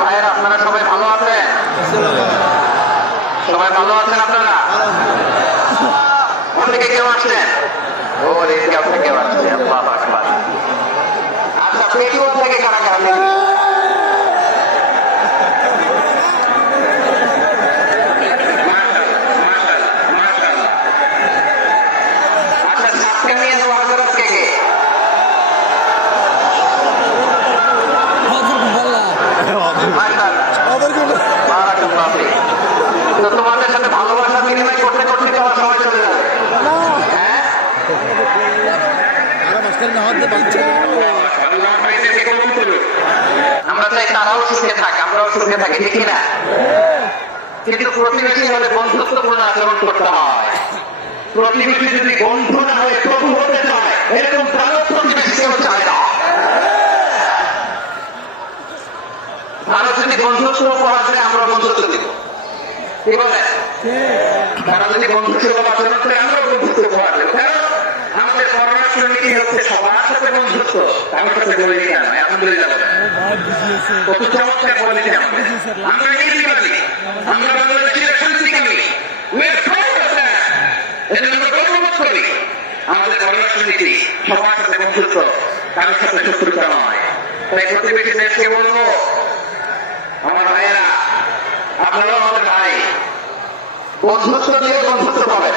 ভাইয়েরা, আপনারা সবাই ভালো আছেন? সবাই ভালো আছেন আপনারা? কোন থেকে কেউ আসছেন? ও রেডিও থেকে কেউ আসছে আল্লাহ আকবার আচ্ছা পেটিওয়ার থেকে কারা কারা দেখি আচ্ছা সাতটা নিয়ে দোয়া করার কে কে বারাকাল্লাহ ফিক। তো তোমাদের সাথে ভালোবাসা বিনিময় করতে করতে তো আমার সময় চলে যাবে হ্যাঁ আমরা চাই তারাও সুখে থাকে, আমরাও সুখে থাকি দেখি না কিন্তু প্রতিবেশী হলে বন্ধুত্বপূর্ণ আচরণ করতে হয়। প্রতিবেশী যদি বন্ধু না হয়ে, প্রভু হতে চায়। এরকম ভালো প্রতিবেশী কেউ চায় না। ভালো যদি বন্ধুত্ব করা যায়, আমরা বন্ধুত্ব দিব। কি বলে তারা যদি বন্ধুত্ব আচরণ করে আমরা বন্ধুত্ব উপহার দেবো নীতি হচ্ছে সবার সাথে বন্ধুত্ব আমার সাথে বলে দিই না আলহামদুলিল্লাহ কত চমৎকার আপনি। আমরা নীতিবাদী আমরা বাংলাদেশের শান্তিকামী আমাদের বলব আমার ভাইয়েরা, আপনারাও আমাদের ভাই বন্ধুত্ব দিয়ে বন্ধুত্ব পাবেন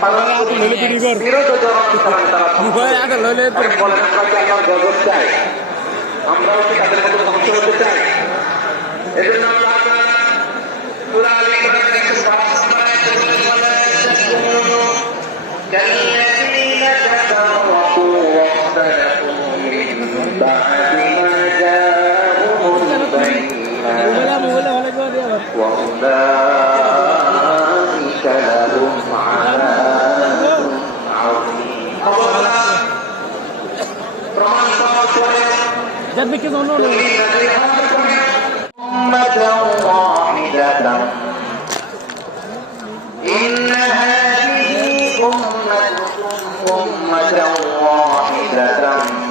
কারণ, পালন করে বিরোধজনক কারণ তারা তাকে বলেন আমরা কি আল্লাহর গজব চাই আমরাও কি তাদের মতো ধ্বংস হতে চাই এজন্য আল্লাহ তাআলা أمة واحدة. إن هذه أمتكم أمة واحدة.